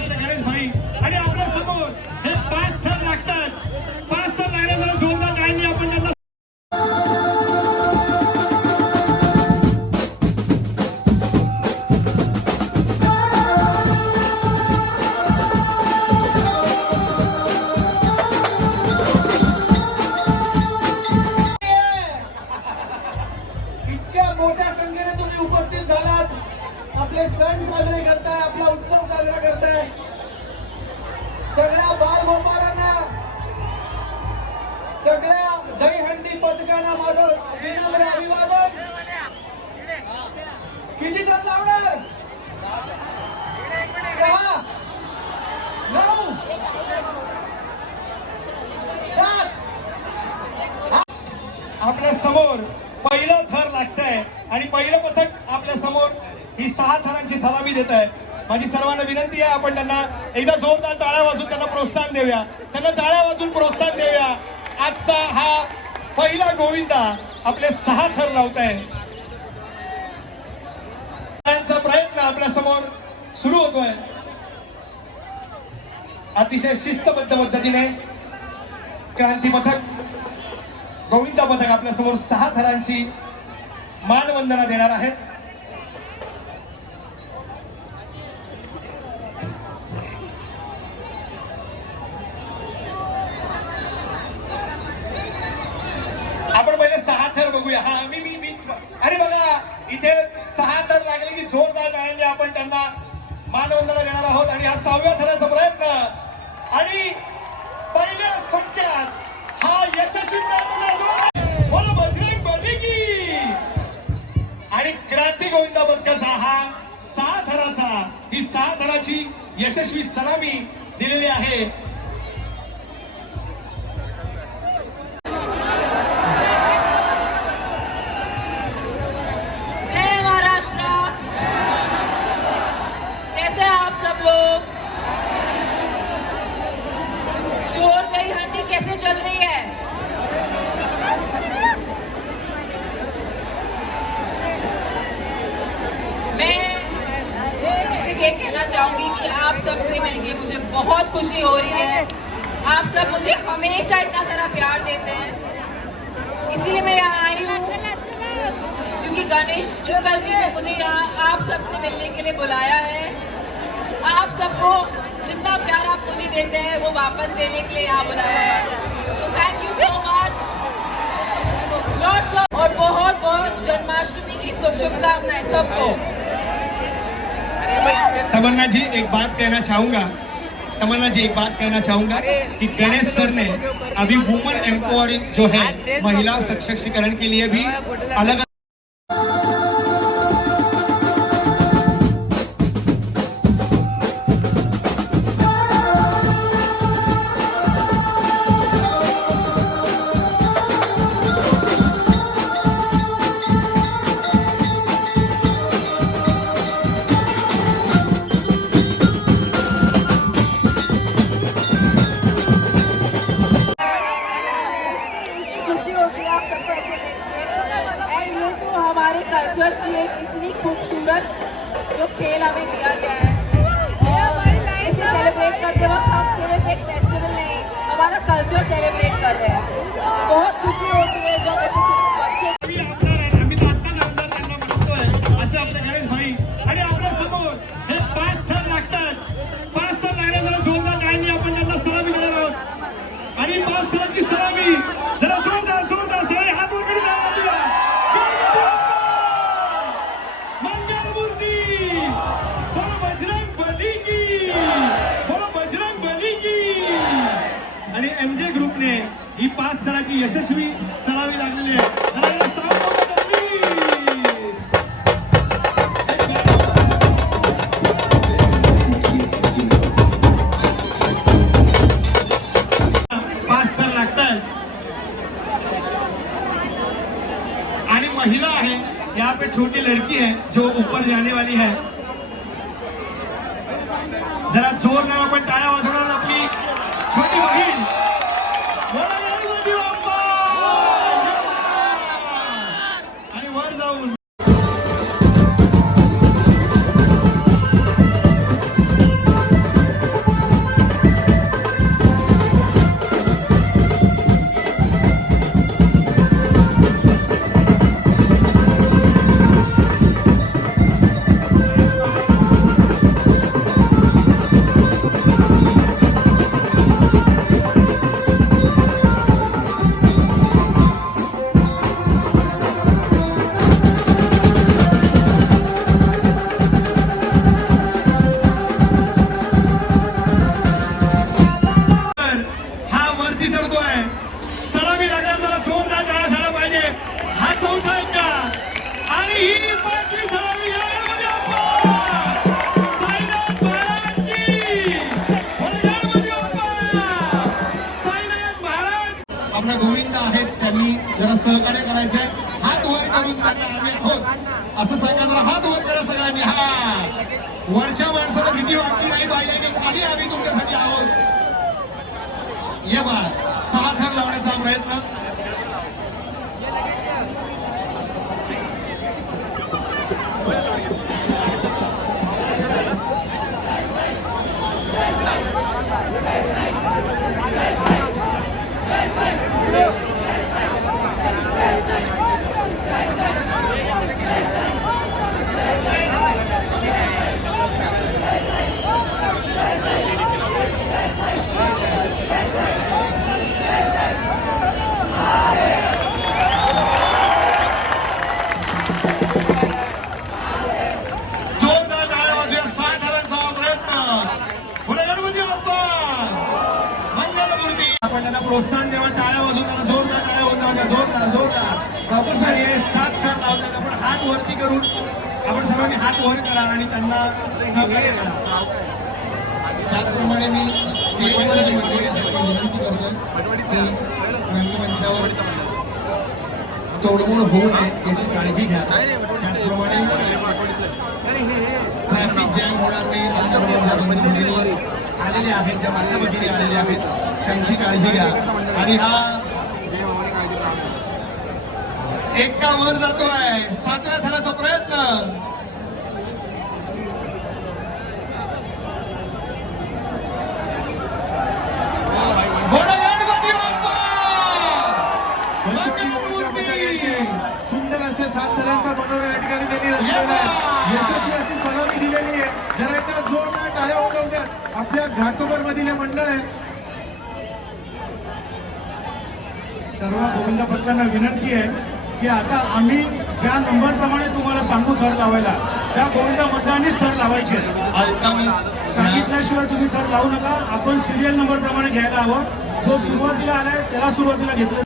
आपले गणेश भाई आणि आपल्या समोर हे 5 थर लागतात. 5 थर लागण्याचा जोरदार टाळ्यांनी आपण त्यांना मोठ्या संख्येने तुम्ही उपस्थित झालात. आपले सण साजरे करताय, आपला उत्सव साजरा करताय. सगळ्या बालगोपालांना, सगळ्या दहीहंडी पथकांना माझं विनम्र अभिवादन. किती जण लावणार? 6 9 7. आपल्या समोर पहिलं थर लागतंय आणि पहिलं पथक आपल्या समोर ही 6 थरांची थरावी देत आहे. माझी सर्वांना विनंती आहे, आपण त्यांना एकदा जोरदार टाळ्या वाजून त्यांना प्रोत्साहन देऊया. त्यांना टाळ्या वाजून प्रोत्साहन देऊया. आजचा हा पहिला गोविंदा आपले 6 थर लावत आहे. त्यांचा प्रयत्न आपल्या समोर सुरू होतोय. अतिशय शिस्तबद्ध पद्धतीने क्रांती पथक, गोविंदा पथक आपल्या समोर 6 थरांची मानवंदना देणार आहेत. आपण पहिले 6 थर बघूया. हा मी आणि बघा इथे 6 थर लागले की जोरदार टाळ्यांनी आपण त्यांना मानवंदना देणार आहोत. आणि हा 6व्या थराचा प्रयत्न आणि पहिल्याच फटक्यात हा यशस्वी प्रयत्न. बोला बजरंग बली की. आणि क्रांती गोविंदा पथकाचा हा 6 थराचा, ही 6 थराची यशस्वी सलामी दिलेली आहे. जय महाराष्ट्र. कैसे आप सब लोग? चोर दही हंडी कैसे चल रही है? ये कहना चाहूंगी कि आप सबसे मिलके मुझे बहुत खुशी हो रही है. आप सब मुझे हमेशा इतना सारा प्यार देते हैं, इसीलिए मैं यहाँ आई हूँ क्योंकि गणेश शुक्ल जी ने मुझे यहाँ आप सबसे मिलने के लिए बुलाया है. आप सबको जितना प्यार आप मुझे देते हैं वो वापस देने के लिए यहाँ बुलाया है. तो thank you so much. Lots of और बहुत बहुत जन्माष्टमी की शुभकामनाएं सबको. तमन्ना जी एक बात कहना चाहूंगा कि गणेश सर ने अभी वुमन एम्पावरिंग जो है, महिला सशक्तिकरण के लिए भी अलग कल्चर की एक इतनी खूबसूरत जो खेल हमें दिया गया है, और इसे सेलिब्रेट करते वक्त हम सिर्फ एक फेस्टिवल नहीं, हमारा कल्चर सेलिब्रेट कर रहे हैं. बहुत खुशी होती है जब ऐसे बच्चे. असं आपले गणेश भाई आणि आपल्या समोर हे 5 थर लागतात. 5 थर लागण्याचा जोरदार टाळ्यांनी आपण त्यांना सलामी देणार आहोत. आणि 5 थरांची सलामी जरा जोरदार सगळे हात वर करून द्या. आणि एमजे ग्रुपने ही 5 थराची यशस्वी सलामी लागलेली आहे. आणि महिला है, यहाँ पे छोटी लड़की है जो ऊपर जाने वाली है. जरा जोरदार आपण टाळ्या वाजवणार आपली छोटी बहीण. आणि वर जाऊन जरा सहकार्य करायचंय. हात वर करून त्यांना आम्ही आहोत असं सांगा. जरा हात वर करा सगळ्यांनी. हा वरच्या माणसाला भीती वाटली नाही पाहिजे की खाली आम्ही तुमच्यासाठी आहोत. ये बा 6 थर लावण्याचा प्रयत्न. जोरदार टाळ्या वाजूया. 6 थरांचा प्रयत्न. पुढे गणपती बाप्पा मंगलमूर्ती. आपण त्यांना प्रोत्साहन द्यावं. टाळ्या वाजून त्यांना जोरदार टाळ्या होऊन द्या. जोरदार जोरदार. आणि हे 7 थर लावतात. आपण हात वरती करून आपण सर्वांनी हात वर करा आणि त्यांना सहकार्य करा. त्याचप्रमाणे मी स्टेजवरची मंडळी विनंती करतोय रंगमंचावर तोडमोड होऊ नये याची काळजी घ्या. त्याचप्रमाणे ट्रॅफिक जॅम होणार नाही. आलेले आहेत ज्या मान्यवरी आलेले आहेत त्यांची काळजी घ्या. आणि हा एका वर जातोय. 7व्या थराचा प्रयत्न. सुंदर असे 7 थरांचा मनोरा या ठिकाणी त्यांनी रचलेला आहे. यशस्वी अशी सलामी दिलेली आहे. जरा एकदा जोरदार टाळ्या उडवल्या. आपल्या घाटकोपर मधील हे मंडळ आहे. सर्व गोविंद भक्तांना विनंती आहे की आता आम्ही ज्या नंबर प्रमाणे तुम्हाला सांगू थर लावायला त्या गोविंद मंडळांनीच थर लावायचे. सांगितल्याशिवाय तुम्ही थर लावू नका. आपण सिरियल नंबर प्रमाणे घ्यायला हवं. जो सुरुवातीला आलाय त्याला सुरुवातीला घेतलं.